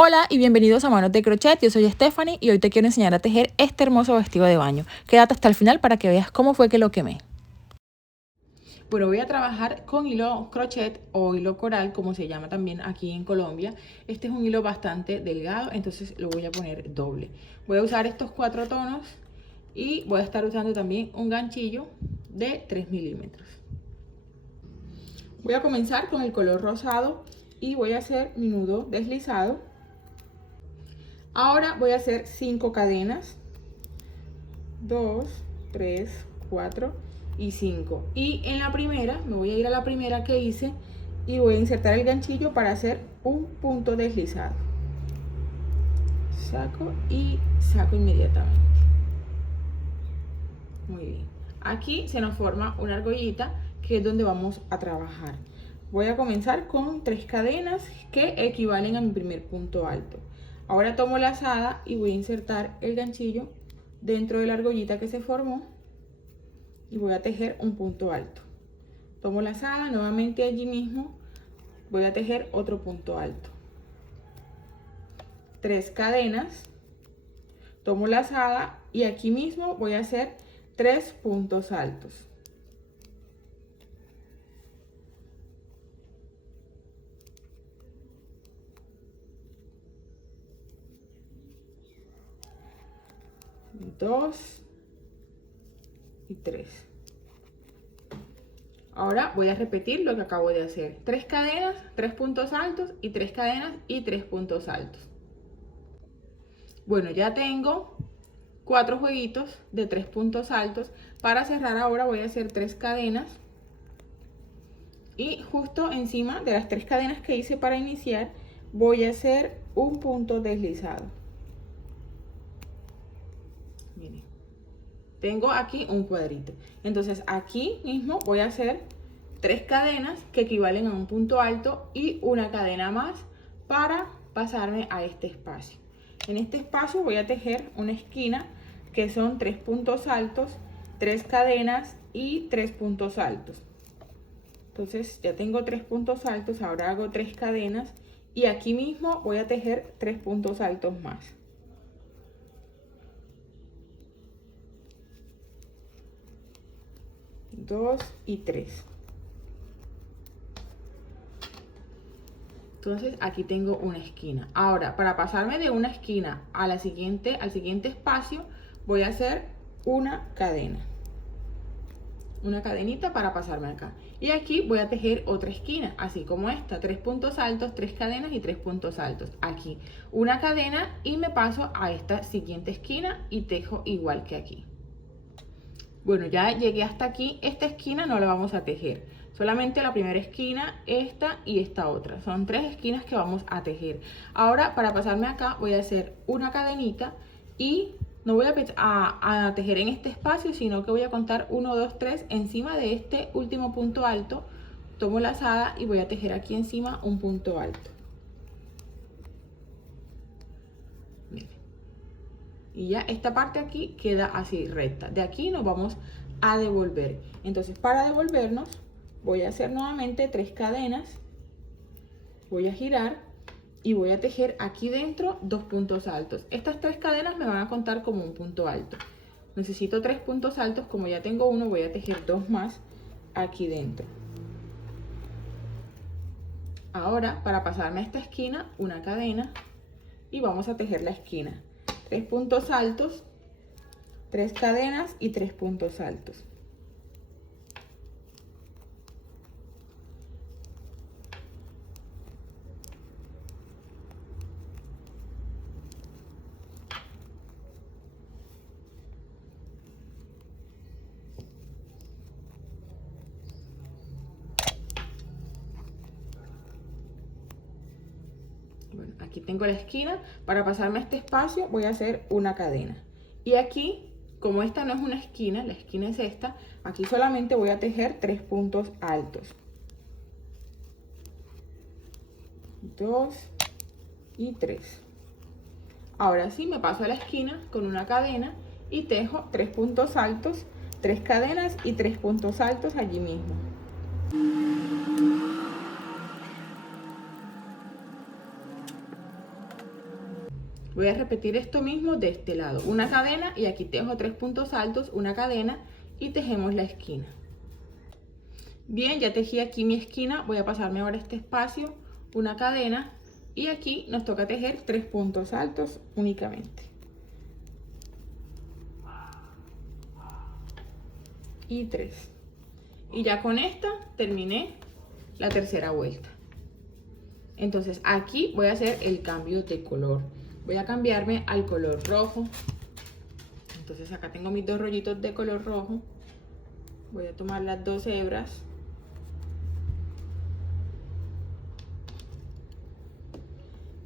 Hola y bienvenidos a Manos de Crochet, yo soy Stephanie y hoy te quiero enseñar a tejer este hermoso vestido de baño. Quédate hasta el final para que veas cómo fue que lo quemé. Bueno, voy a trabajar con hilo crochet o hilo coral, como se llama también aquí en Colombia. Este es un hilo bastante delgado, entonces lo voy a poner doble. Voy a usar estos 4 tonos y voy a estar usando también un ganchillo de 3 milímetros. Voy a comenzar con el color rosado y voy a hacer mi nudo deslizado. Ahora voy a hacer 5 cadenas, 2, 3, 4 y 5. Y en la primera, me voy a ir a la primera que hice y voy a insertar el ganchillo para hacer un punto deslizado. Saco y saco inmediatamente. Muy bien. Aquí se nos forma una argollita que es donde vamos a trabajar. Voy a comenzar con 3 cadenas que equivalen a mi primer punto alto. Ahora tomo la lazada y voy a insertar el ganchillo dentro de la argollita que se formó y voy a tejer un punto alto. Tomo la lazada, nuevamente allí mismo voy a tejer otro punto alto. 3 cadenas, tomo la lazada y aquí mismo voy a hacer 3 puntos altos. Dos y 3. Ahora voy a repetir lo que acabo de hacer. 3 cadenas, 3 puntos altos y 3 cadenas y 3 puntos altos. Bueno, ya tengo 4 jueguitos de 3 puntos altos. Para cerrar ahora voy a hacer 3 cadenas. Y justo encima de las 3 cadenas que hice para iniciar, voy a hacer un punto deslizado. Miren, tengo aquí un cuadrito. Entonces aquí mismo voy a hacer 3 cadenas que equivalen a un punto alto y una cadena más para pasarme a este espacio. En este espacio voy a tejer una esquina que son 3 puntos altos, 3 cadenas y 3 puntos altos. Entonces ya tengo 3 puntos altos, ahora hago 3 cadenas y aquí mismo voy a tejer 3 puntos altos más. Dos y 3. Entonces aquí tengo una esquina. Ahora, para pasarme de una esquina a al siguiente espacio, voy a hacer una cadena. Una cadenita para pasarme acá. Y aquí voy a tejer otra esquina, así como esta. 3 puntos altos, 3 cadenas y 3 puntos altos. Aquí una cadena y me paso a esta siguiente esquina y tejo igual que aquí. Bueno, ya llegué hasta aquí. Esta esquina no la vamos a tejer. Solamente la primera esquina, esta y esta otra. Son 3 esquinas que vamos a tejer. Ahora, para pasarme acá, voy a hacer una cadenita y no voy a tejer en este espacio, sino que voy a contar 1, 2, 3 encima de este último punto alto. Tomo la lazada y voy a tejer aquí encima un punto alto. Miren. Y ya esta parte aquí queda así recta. De aquí nos vamos a devolver. Entonces, para devolvernos, voy a hacer nuevamente 3 cadenas. Voy a girar y voy a tejer aquí dentro 2 puntos altos. Estas 3 cadenas me van a contar como un punto alto. Necesito 3 puntos altos, como ya tengo uno, voy a tejer 2 más aquí dentro. Ahora, para pasarme a esta esquina, una cadena y vamos a tejer la esquina. 3 puntos altos, 3 cadenas y 3 puntos altos. Bueno, aquí tengo la esquina. Para pasarme a este espacio voy a hacer una cadena. Y aquí, como esta no es una esquina, la esquina es esta, aquí solamente voy a tejer 3 puntos altos. 2 y 3. Ahora sí me paso a la esquina con una cadena y tejo 3 puntos altos, 3 cadenas y 3 puntos altos allí mismo. Voy a repetir esto mismo de este lado, una cadena y aquí tejo 3 puntos altos, una cadena y tejemos la esquina. Bien, ya tejí aquí mi esquina, voy a pasarme ahora este espacio, una cadena y aquí nos toca tejer 3 puntos altos únicamente. Y 3. Y ya con esta terminé la tercera vuelta. Entonces aquí voy a hacer el cambio de color. Voy a cambiarme al color rojo. Entonces acá tengo mis 2 rollitos de color rojo. Voy a tomar las 2 hebras.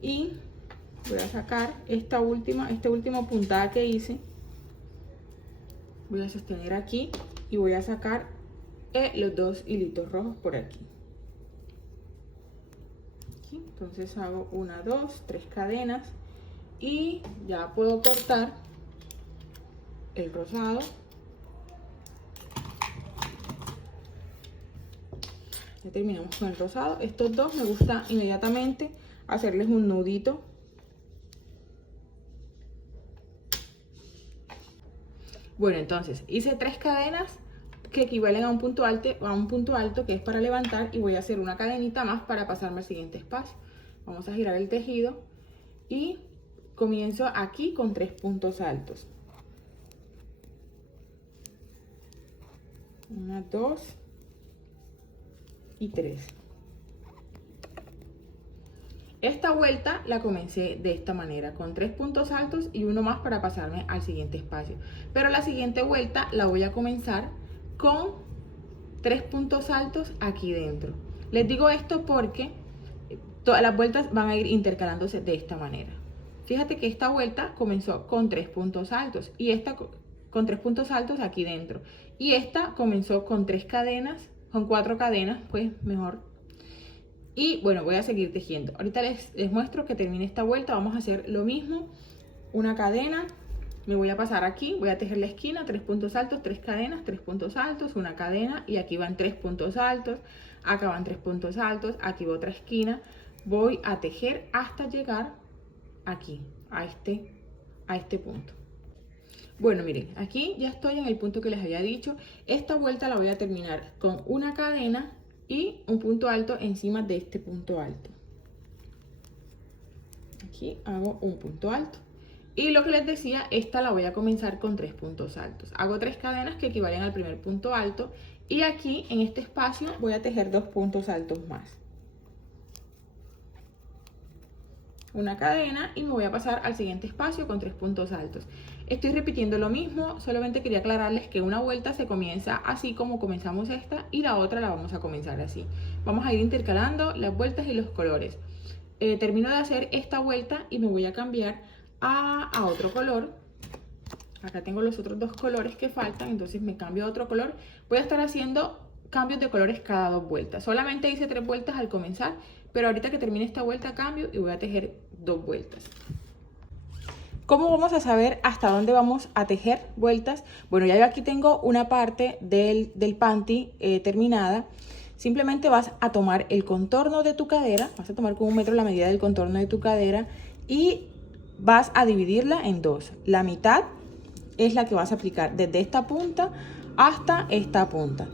Y voy a sacar este último puntada que hice. Voy a sostener aquí y voy a sacar los 2 hilitos rojos por aquí. Entonces hago 1, 2, 3 cadenas y ya puedo cortar el rosado. Ya terminamos con el rosado. Estos dos me gusta inmediatamente hacerles un nudito. Bueno, entonces hice 3 cadenas que equivalen a un punto alto que es para levantar, y voy a hacer una cadenita más para pasarme al siguiente espacio. Vamos a girar el tejido y comienzo aquí con 3 puntos altos. 1, 2 y 3. Esta vuelta la comencé de esta manera, con 3 puntos altos y uno más para pasarme al siguiente espacio. Pero la siguiente vuelta la voy a comenzar con 3 puntos altos aquí dentro. Les digo esto porque todas las vueltas van a ir intercalándose de esta manera. Fíjate que esta vuelta comenzó con 3 puntos altos y esta con 3 puntos altos aquí dentro. Y esta comenzó con 3 cadenas, con 4 cadenas, pues mejor. Y bueno, voy a seguir tejiendo. Ahorita les muestro que termine esta vuelta. Vamos a hacer lo mismo. Una cadena. Me voy a pasar aquí. Voy a tejer la esquina. 3 puntos altos, 3 cadenas, 3 puntos altos, una cadena. Y aquí van 3 puntos altos. Acá van 3 puntos altos. Aquí va otra esquina. Voy a tejer hasta llegar aquí, a este punto. Bueno, miren, aquí ya estoy en el punto que les había dicho. Esta vuelta la voy a terminar con una cadena y un punto alto encima de este punto alto. Aquí hago un punto alto. Y lo que les decía, esta la voy a comenzar con 3 puntos altos. Hago 3 cadenas que equivalen al primer punto alto. Y aquí en este espacio voy a tejer 2 puntos altos más. Una cadena y me voy a pasar al siguiente espacio con 3 puntos altos. Estoy repitiendo lo mismo, solamente quería aclararles que una vuelta se comienza así como comenzamos esta y la otra la vamos a comenzar así. Vamos a ir intercalando las vueltas y los colores. Termino de hacer esta vuelta y me voy a cambiar a otro color. Acá tengo los otros 2 colores que faltan, entonces me cambio a otro color. Voy a estar haciendo cambios de colores cada 2 vueltas. Solamente hice 3 vueltas al comenzar, pero ahorita que termine esta vuelta cambio y voy a tejer 2 vueltas. ¿Cómo vamos a saber hasta dónde vamos a tejer vueltas? Bueno, ya yo aquí tengo una parte del panty terminada. Simplemente vas a tomar el contorno de tu cadera, vas a tomar con 1 metro la medida del contorno de tu cadera y vas a dividirla en 2. La mitad es la que vas a aplicar desde esta punta hasta esta punta.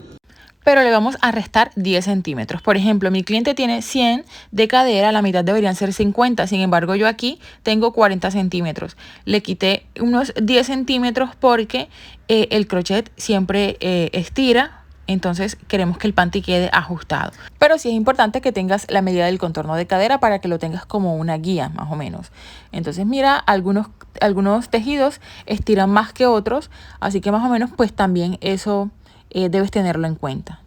Pero le vamos a restar 10 centímetros. Por ejemplo, mi cliente tiene 100 de cadera, la mitad deberían ser 50. Sin embargo, yo aquí tengo 40 centímetros. Le quité unos 10 centímetros porque el crochet siempre estira. Entonces queremos que el panty quede ajustado. Pero sí es importante que tengas la medida del contorno de cadera para que lo tengas como una guía, más o menos. Entonces mira, algunos tejidos estiran más que otros. Así que más o menos pues también eso debes tenerlo en cuenta.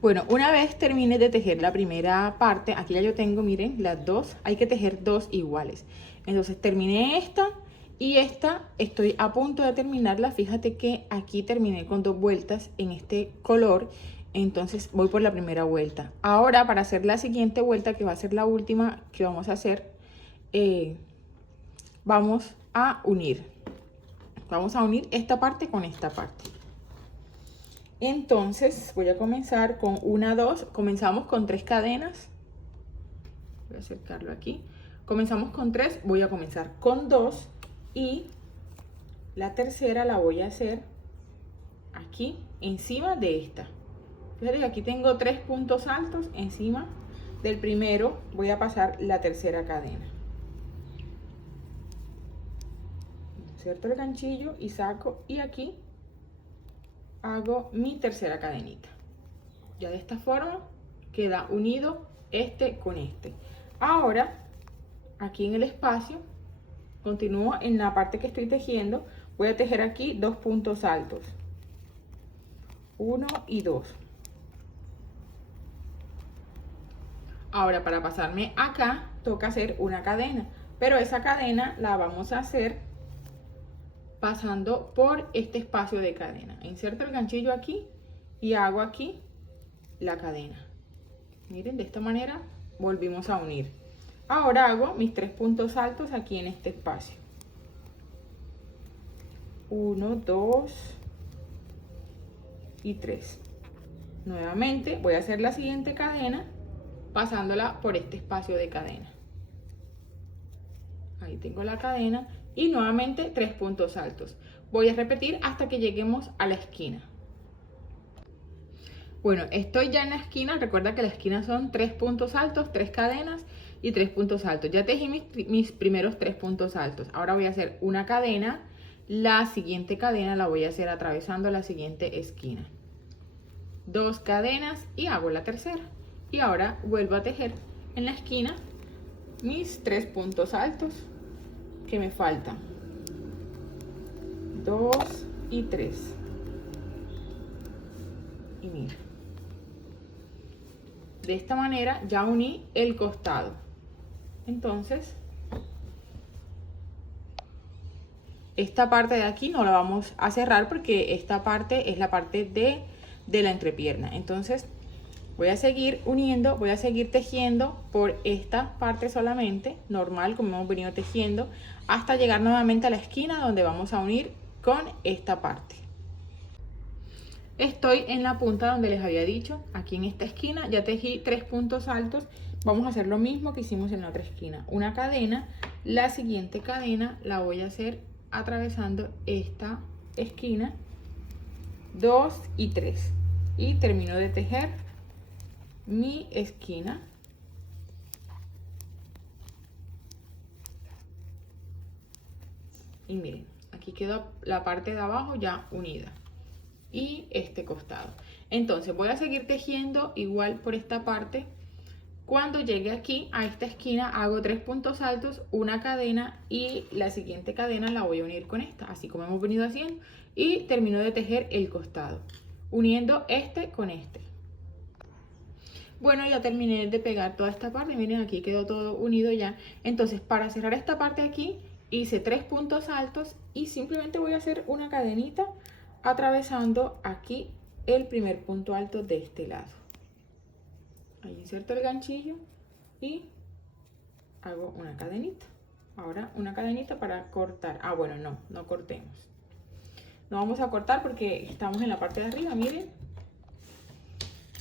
Bueno, una vez termine de tejer la primera parte, aquí ya yo tengo, miren, las 2, hay que tejer 2 iguales. Entonces terminé esta y esta estoy a punto de terminarla. Fíjate que aquí terminé con 2 vueltas en este color, entonces voy por la primera vuelta. Ahora para hacer la siguiente vuelta, que va a ser la última que vamos a hacer, vamos a unir esta parte con esta parte. Entonces voy a comenzar con 1, 2, comenzamos con 3 cadenas, voy a acercarlo aquí, comenzamos con 3, voy a comenzar con 2 y la tercera la voy a hacer aquí encima de esta. Fíjate que aquí tengo 3 puntos altos encima del primero, voy a pasar la tercera cadena. Inserto el ganchillo y saco, y aquí hago mi tercera cadenita. Ya de esta forma queda unido este con este. Ahora aquí en el espacio continúo en la parte que estoy tejiendo, voy a tejer aquí 2 puntos altos, 1 y 2. Ahora para pasarme acá toca hacer una cadena, pero esa cadena la vamos a hacer pasando por este espacio de cadena. Inserto el ganchillo aquí y hago aquí la cadena. Miren, de esta manera volvimos a unir. Ahora hago mis 3 puntos altos aquí en este espacio. 1, 2 y 3. Nuevamente voy a hacer la siguiente cadena pasándola por este espacio de cadena. Ahí tengo la cadena y nuevamente 3 puntos altos. Voy a repetir hasta que lleguemos a la esquina. Bueno, estoy ya en la esquina. Recuerda que la esquina son 3 puntos altos, 3 cadenas y 3 puntos altos. Ya tejí mis primeros 3 puntos altos. Ahora voy a hacer una cadena. La siguiente cadena la voy a hacer atravesando la siguiente esquina. 2 cadenas y hago la tercera. Y ahora vuelvo a tejer en la esquina mis 3 puntos altos que me faltan. 2 y 3. Y mira. De esta manera ya uní el costado. Entonces, esta parte de aquí no la vamos a cerrar porque esta parte es la parte de la entrepierna. Entonces, voy a seguir uniendo, voy a seguir tejiendo por esta parte solamente, normal como hemos venido tejiendo, hasta llegar nuevamente a la esquina donde vamos a unir con esta parte. Estoy en la punta donde les había dicho, aquí en esta esquina ya tejí 3 puntos altos. Vamos a hacer lo mismo que hicimos en la otra esquina, una cadena. La siguiente cadena la voy a hacer atravesando esta esquina, 2 y 3, y termino de tejer mi esquina. Y miren, aquí quedó la parte de abajo ya unida y este costado. Entonces voy a seguir tejiendo igual por esta parte. Cuando llegue aquí a esta esquina hago 3 puntos altos, una cadena, y la siguiente cadena la voy a unir con esta, así como hemos venido haciendo, y termino de tejer el costado uniendo este con este. Bueno, ya terminé de pegar toda esta parte. Miren, aquí quedó todo unido ya. Entonces, para cerrar esta parte aquí, hice 3 puntos altos y simplemente voy a hacer una cadenita atravesando aquí el primer punto alto de este lado. Ahí inserto el ganchillo y hago una cadenita. Ahora una cadenita para cortar. Ah, bueno, no cortemos. No vamos a cortar porque estamos en la parte de arriba, miren.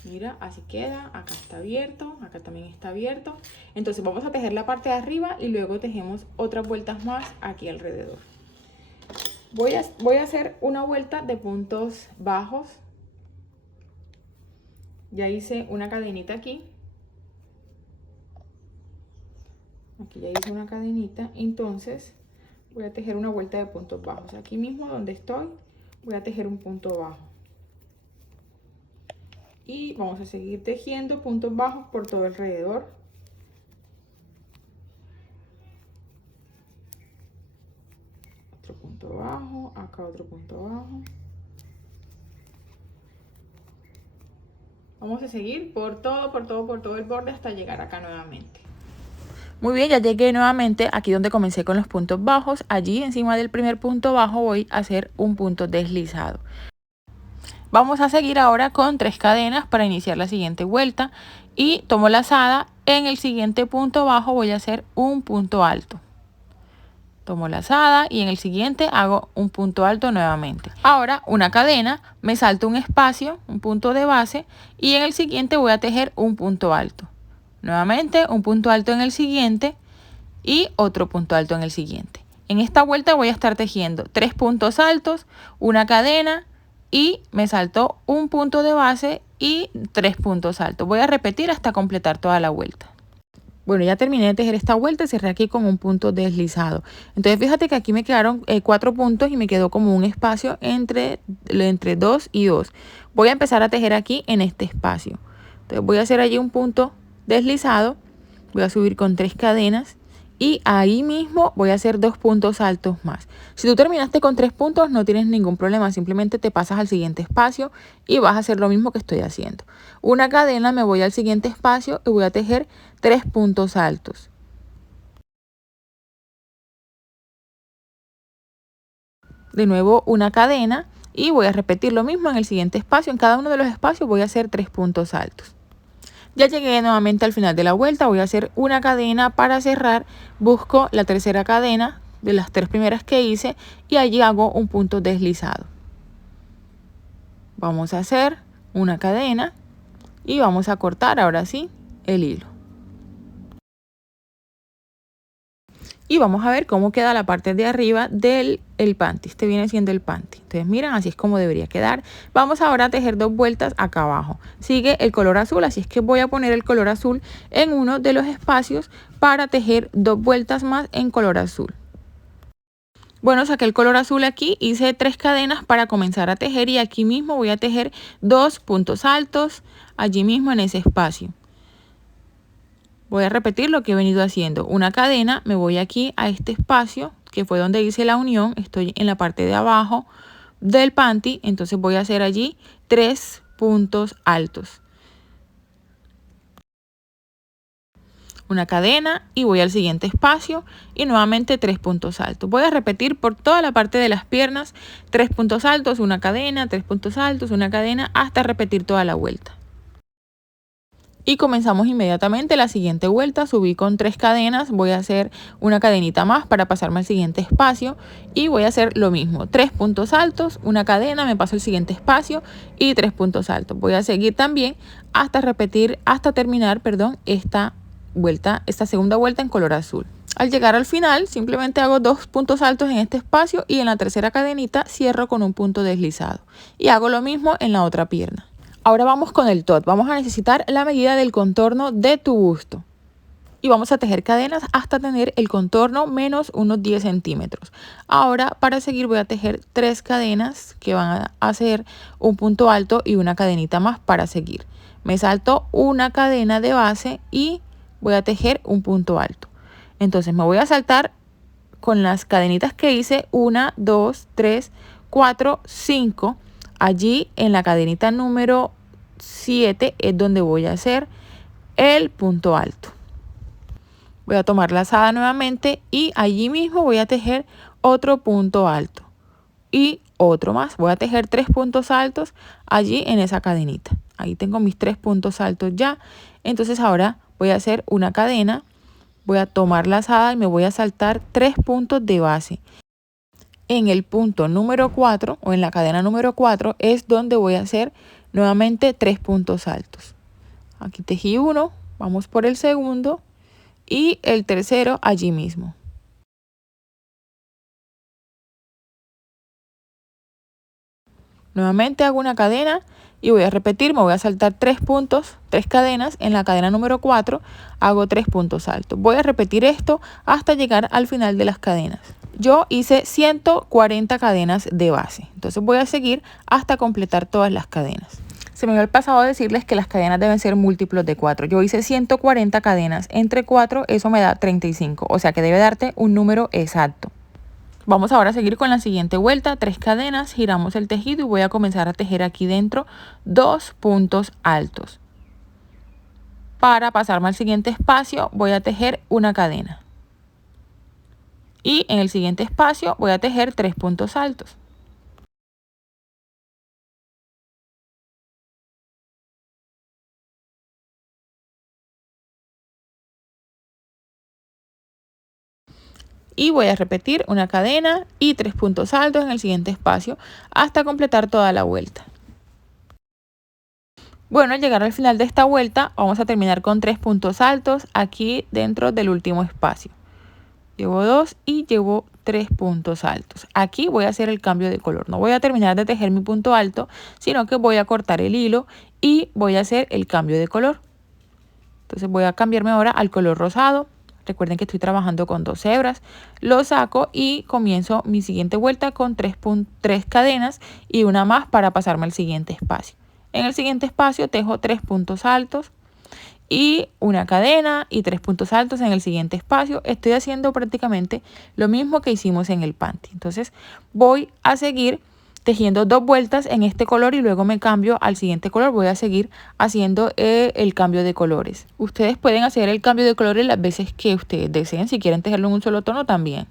Mira, así queda. Acá está abierto, acá también está abierto. Entonces vamos a tejer la parte de arriba y luego tejemos otras vueltas más aquí alrededor. Voy a hacer una vuelta de puntos bajos. Ya hice una cadenita aquí. Aquí ya hice una cadenita. Entonces voy a tejer una vuelta de puntos bajos. Aquí mismo donde estoy voy a tejer un punto bajo. Y vamos a seguir tejiendo puntos bajos por todo alrededor. Otro punto bajo, acá otro punto bajo. Vamos a seguir por todo el borde hasta llegar acá nuevamente. Muy bien, ya llegué nuevamente aquí donde comencé con los puntos bajos. Allí encima del primer punto bajo voy a hacer un punto deslizado. Vamos a seguir ahora con 3 cadenas para iniciar la siguiente vuelta y tomo lazada. En el siguiente punto bajo voy a hacer un punto alto. Tomo lazada y en el siguiente hago un punto alto nuevamente. Ahora una cadena, me salto un espacio, un punto de base, y en el siguiente voy a tejer un punto alto. Nuevamente un punto alto en el siguiente y otro punto alto en el siguiente. En esta vuelta voy a estar tejiendo 3 puntos altos, una cadena y me saltó un punto de base y 3 puntos altos. Voy a repetir hasta completar toda la vuelta. Bueno, ya terminé de tejer esta vuelta y cerré aquí con un punto deslizado. Entonces fíjate que aquí me quedaron 4 puntos y me quedó como un espacio entre 2 y 2. Voy a empezar a tejer aquí en este espacio. Entonces voy a hacer allí un punto deslizado. Voy a subir con 3 cadenas y ahí mismo voy a hacer 2 puntos altos más. Si tú terminaste con 3 puntos no tienes ningún problema, simplemente te pasas al siguiente espacio y vas a hacer lo mismo que estoy haciendo. Una cadena, me voy al siguiente espacio y voy a tejer 3 puntos altos. De nuevo una cadena y voy a repetir lo mismo en el siguiente espacio. En cada uno de los espacios voy a hacer 3 puntos altos. Ya llegué nuevamente al final de la vuelta, voy a hacer una cadena para cerrar, busco la tercera cadena de las 3 primeras que hice y allí hago un punto deslizado. Vamos a hacer una cadena y vamos a cortar ahora sí el hilo. Y vamos a ver cómo queda la parte de arriba del panty. Este viene siendo el panty. Entonces miren, así es como debería quedar. Vamos ahora a tejer 2 vueltas acá abajo. Sigue el color azul, así es que voy a poner el color azul en uno de los espacios para tejer 2 vueltas más en color azul. Bueno, saqué el color azul aquí, hice 3 cadenas para comenzar a tejer y aquí mismo voy a tejer 2 puntos altos allí mismo en ese espacio. Voy a repetir lo que he venido haciendo. Una cadena, me voy aquí a este espacio que fue donde hice la unión. Estoy en la parte de abajo del panty, entonces voy a hacer allí 3 puntos altos. Una cadena y voy al siguiente espacio y nuevamente 3 puntos altos. Voy a repetir por toda la parte de las piernas 3 puntos altos, una cadena, 3 puntos altos, una cadena, hasta repetir toda la vuelta. Y comenzamos inmediatamente la siguiente vuelta. Subí con 3 cadenas, voy a hacer una cadenita más para pasarme al siguiente espacio y voy a hacer lo mismo, 3 puntos altos, una cadena, me paso al siguiente espacio y 3 puntos altos. Voy a seguir también hasta terminar, esta vuelta, esta segunda vuelta en color azul. Al llegar al final simplemente hago 2 puntos altos en este espacio y en la tercera cadenita cierro con un punto deslizado y hago lo mismo en la otra pierna. Ahora vamos con el tot. Vamos a necesitar la medida del contorno de tu busto. Y vamos a tejer cadenas hasta tener el contorno menos unos 10 centímetros. Ahora para seguir voy a tejer 3 cadenas que van a hacer un punto alto y una cadenita más para seguir. Me salto una cadena de base y voy a tejer un punto alto. Entonces me voy a saltar con las cadenitas que hice 1, 2, 3, 4, 5. Allí en la cadenita número 7 es donde voy a hacer el punto alto. Voy a tomar lazada nuevamente y allí mismo voy a tejer otro punto alto y otro más. Voy a tejer 3 puntos altos allí en esa cadenita. Ahí tengo mis 3 puntos altos ya. Entonces ahora voy a hacer una cadena, voy a tomar lazada y me voy a saltar 3 puntos de base. En el punto número 4 o en la cadena número 4 es donde voy a hacer nuevamente 3 puntos altos. Aquí tejí uno, vamos por el segundo y el tercero allí mismo. Nuevamente hago una cadena y voy a repetir, me voy a saltar 3 puntos, 3 cadenas, en la cadena número 4 hago 3 puntos altos. Voy a repetir esto hasta llegar al final de las cadenas. Yo hice 140 cadenas de base, entonces voy a seguir hasta completar todas las cadenas. Se me había pasado a decirles que las cadenas deben ser múltiplos de 4. Yo hice 140 cadenas entre 4, eso me da 35, o sea que debe darte un número exacto. Vamos ahora a seguir con la siguiente vuelta, 3 cadenas, giramos el tejido y voy a comenzar a tejer aquí dentro 2 puntos altos. Para pasarme al siguiente espacio voy a tejer una cadena. Y en el siguiente espacio voy a tejer 3 puntos altos. Y voy a repetir una cadena y 3 puntos altos en el siguiente espacio hasta completar toda la vuelta. Bueno, al llegar al final de esta vuelta vamos a terminar con 3 puntos altos aquí dentro del último espacio. llevo 2 y llevo 3 puntos altos. Aquí voy a hacer el cambio de color. No voy a terminar de tejer mi punto alto, sino que voy a cortar el hilo y voy a hacer el cambio de color. Entonces voy a cambiarme ahora al color rosado. Recuerden que estoy trabajando con 2 hebras. Lo saco y comienzo mi siguiente vuelta con 3 cadenas y una más para pasarme al siguiente espacio. En el siguiente espacio tejo 3 puntos altos y una cadena y 3 puntos altos en el siguiente espacio. Estoy haciendo prácticamente lo mismo que hicimos en el panty. Entonces voy a seguir tejiendo 2 vueltas en este color y luego me cambio al siguiente color. Voy a seguir haciendo el cambio de colores. Ustedes pueden hacer el cambio de colores las veces que ustedes deseen. Si quieren tejerlo en un solo tono también.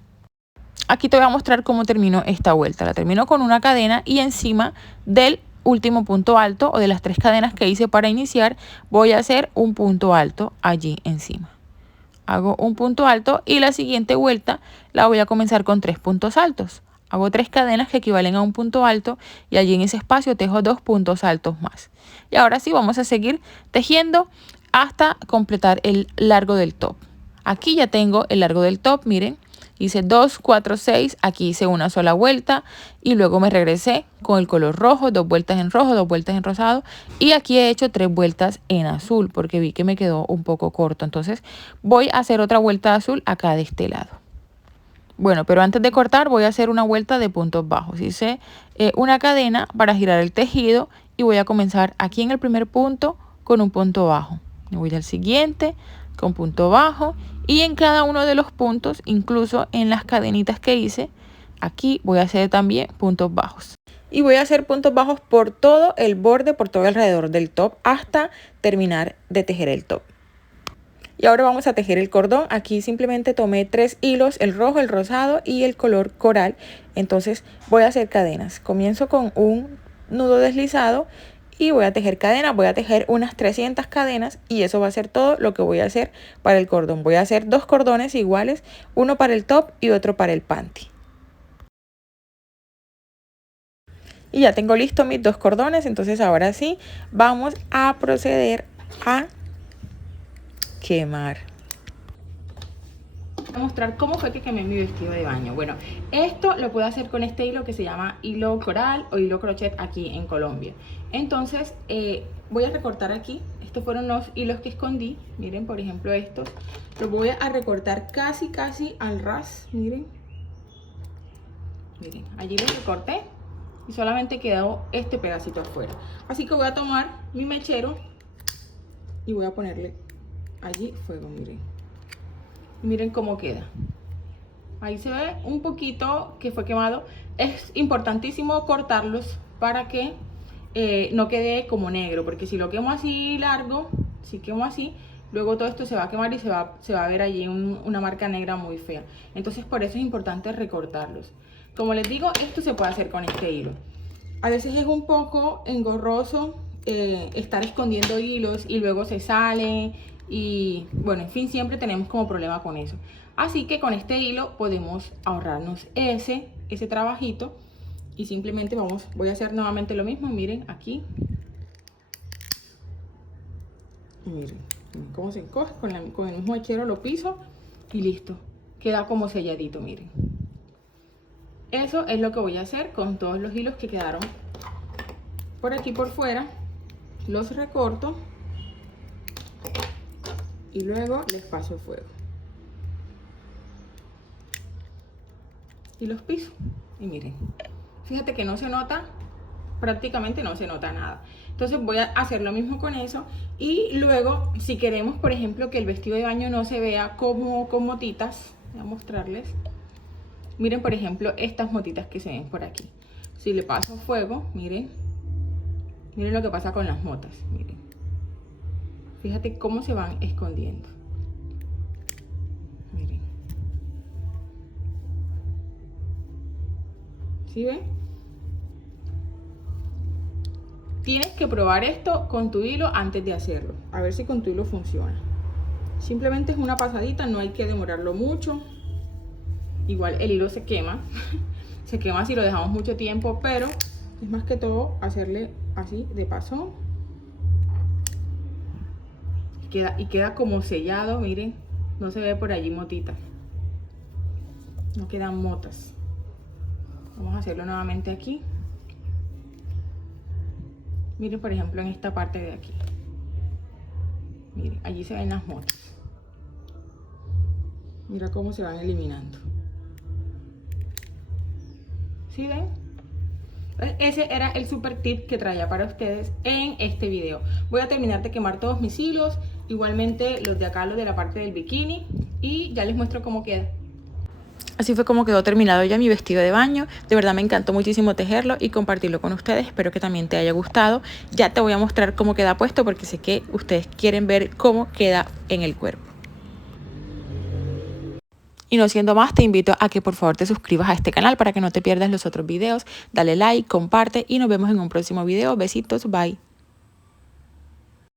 Aquí te voy a mostrar cómo termino esta vuelta. La termino con una cadena y encima del último punto alto o de las 3 cadenas que hice para iniciar, voy a hacer un punto alto allí encima. Hago un punto alto y la siguiente vuelta la voy a comenzar con 3 puntos altos. Hago 3 cadenas que equivalen a un punto alto y allí en ese espacio tejo 2 puntos altos más. Y ahora sí vamos a seguir tejiendo hasta completar el largo del top. Aquí ya tengo el largo del top, miren. Hice 2, 4, 6, aquí hice una sola vuelta y luego me regresé con el color rojo, 2 vueltas en rojo, 2 vueltas en rosado y aquí he hecho 3 vueltas en azul porque vi que me quedó un poco corto. Entonces voy a hacer otra vuelta de azul acá de este lado. Bueno, pero antes de cortar voy a hacer una vuelta de puntos bajos. Hice una cadena para girar el tejido y voy a comenzar aquí en el primer punto con un punto bajo. Me voy al siguiente con punto bajo y en cada uno de los puntos, incluso en las cadenitas que hice, aquí voy a hacer también puntos bajos. Y voy a hacer puntos bajos por todo el borde, por todo alrededor del top hasta terminar de tejer el top. Y ahora vamos a tejer el cordón. Aquí simplemente tomé 3 hilos, el rojo, el rosado y el color coral. Entonces voy a hacer cadenas. Comienzo con un nudo deslizado y voy a tejer cadenas. Voy a tejer unas 300 cadenas y eso va a ser todo lo que voy a hacer para el cordón. Voy a hacer 2 cordones iguales, uno para el top y otro para el panty. Y ya tengo listos mis 2 cordones, entonces ahora sí vamos a proceder a quemar. Voy a mostrar cómo fue que quemé mi vestido de baño. Bueno, esto lo puedo hacer con este hilo que se llama hilo coral o hilo crochet aquí en Colombia. Entonces voy a recortar aquí. Estos fueron los hilos que escondí. Miren, por ejemplo, estos. Los voy a recortar casi al ras. Miren. Miren, allí los recorté y solamente quedó este pedacito afuera. Así que voy a tomar mi mechero y voy a ponerle allí fuego, miren. Miren cómo queda. Ahí se ve un poquito que fue quemado. Es importantísimo cortarlos para que no quede como negro, porque si lo quemo así largo, si quemo así, luego todo esto se va a quemar y se va a ver allí una marca negra muy fea. Entonces por eso es importante recortarlos. Como les digo, esto se puede hacer con este hilo. A veces es un poco engorroso estar escondiendo hilos y luego se sale y bueno, en fin, siempre tenemos como problema con eso. Así que con este hilo podemos ahorrarnos ese trabajito y simplemente voy a hacer nuevamente lo mismo. Miren aquí, miren cómo se encoge, con el mismo hechero lo piso y listo, queda como selladito. Miren, eso es lo que voy a hacer con todos los hilos que quedaron por aquí por fuera. Los recorto y luego les paso fuego y los piso. Y miren, fíjate que no se nota, prácticamente no se nota nada. Entonces voy a hacer lo mismo con eso. Y luego, si queremos, por ejemplo, que el vestido de baño no se vea como con motitas, voy a mostrarles. Miren, por ejemplo, estas motitas que se ven por aquí. Si le paso fuego, miren lo que pasa con las motas. Miren, fíjate cómo se van escondiendo. Miren, ¿sí ven? Tienes que probar esto con tu hilo antes de hacerlo, a ver si con tu hilo funciona. Simplemente es una pasadita, no hay que demorarlo mucho. Igual el hilo se quema, se quema si lo dejamos mucho tiempo, pero es más que todo hacerle así de paso. Y queda como sellado, miren, no se ve por allí motita. no quedan motas. Vamos a hacerlo nuevamente aquí. Miren, por ejemplo, en esta parte de aquí. Miren, allí se ven las motas. Mira cómo se van eliminando. ¿Sí ven? Ese era el super tip que traía para ustedes en este video. Voy a terminar de quemar todos mis hilos, igualmente los de acá, los de la parte del bikini, y ya les muestro cómo queda. Así fue como quedó terminado ya mi vestido de baño. De verdad me encantó muchísimo tejerlo y compartirlo con ustedes. Espero que también te haya gustado. Ya te voy a mostrar cómo queda puesto porque sé que ustedes quieren ver cómo queda en el cuerpo. Y no siendo más, te invito a que por favor te suscribas a este canal para que no te pierdas los otros videos. Dale like, comparte y nos vemos en un próximo video. Besitos, bye.